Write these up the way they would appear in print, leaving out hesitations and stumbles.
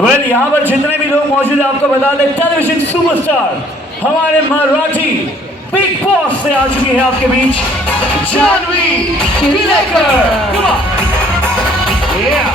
वेल यहाँ पर जितने भी लोग मौजूद हैं आपको बता दें टेलीविजन सुपरस्टार हमारे मराठी बिग बॉस से आ चुकी है आपके बीच Jahnavi Killekar. Come on. Yeah.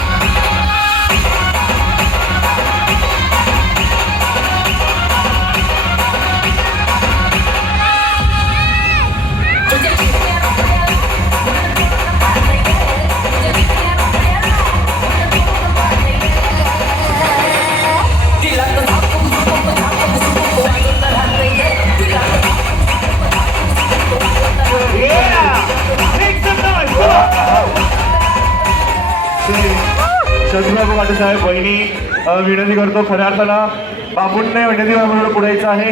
Shatrubabu Patil साहेब बहिणी विनंती करतो खऱ्या अर्थानं बापूंना विनंती म्हणून पुढे यायचं आहे।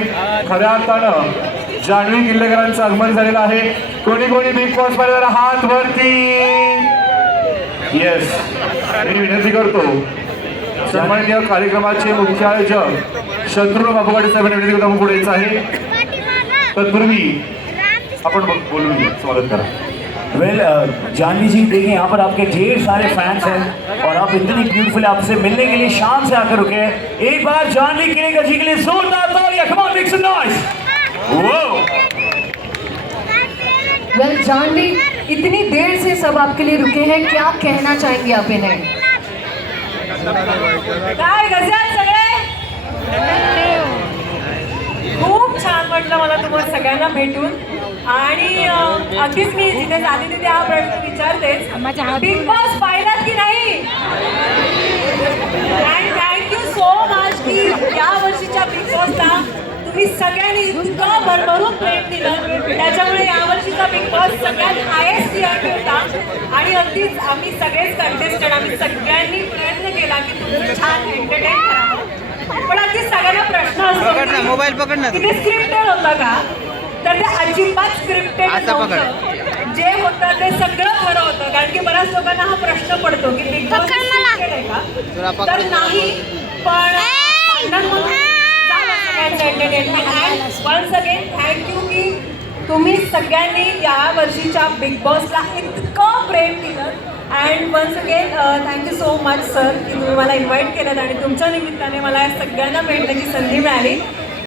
खऱ्या अर्थानं जाह्नवी किल्लेकरांचं आगमन झालेलं आहे। कोणी कोणी बिग बॉस पाहिलं हात वरती। येस मी विनंती करतो सन्माननीय कार्यक्रमाचे मुख्य आयोजक शत्रुबाबू पाटील साहेबांनी विनंती करतो पुढे यायचं आहे। तत्पूर्वी आपण बोलून घेऊ स्वागत करा। वेल जाह्नवी जी देखिए यहाँ पर आपके ढेर सारे फैंस हैं और आप इतनी ब्यूटीफुल आपसे मिलने के लिए शाम से आकर रुके हैं। एक बार जाह्नवी किलेकर जी के लिए जोरदार तालियां। Come on make some noise. Well Jahnavi इतनी देर से सब आपके लिए रुके हैं, क्या कहना चाहेंगे आप इन्हें? काय गजाल सगळे खूप छान वाटलं मला तुम्हाला सगळ्यांना भेटून आणि अगदीच मी जिथे जाते तिथे हा प्रश्न विचारतेच बिग बॉस पाहिलात की नाही? अँड थँक्यू सो मच की या वर्षीच्या बिग बॉसला तुम्ही सगळ्यांनी इतकं भरभरून प्रेम दिलं, त्याच्यामुळे यावर्षीचा बिग बॉस सगळ्यात हायेस्ट टीआरपी होता आणि अगदीच आम्ही सगळेच कंटेस्टंट आम्ही सगळ्यांनी प्रयत्न केला की तुम्ही छान एंटरटेन करावं। पण अगदी सगळ्यांना प्रश्न असतो मोबाईल पकड ना ते स्क्रिप्टेड होतं का? तर ते अजिबात स्क्रिप्टेड नव्हतं। जे होतं ते सगळं खरं होतं, कारण की बऱ्याच लोकांना हा प्रश्न पडतो की बिग बॉस स्क्रिप्टेड आहे का? तर नाही, पण entertainment and once again thank you की तुम्ही सगळ्यांनी या वर्षीच्या बिग बॉसला इतकं प्रेम दिलं। And once again thank you so much sir की तुम्ही मला इन्व्हाइट केलं आणि तुमच्या निमित्ताने मला या सगळ्यांना भेटण्याची संधी मिळाली।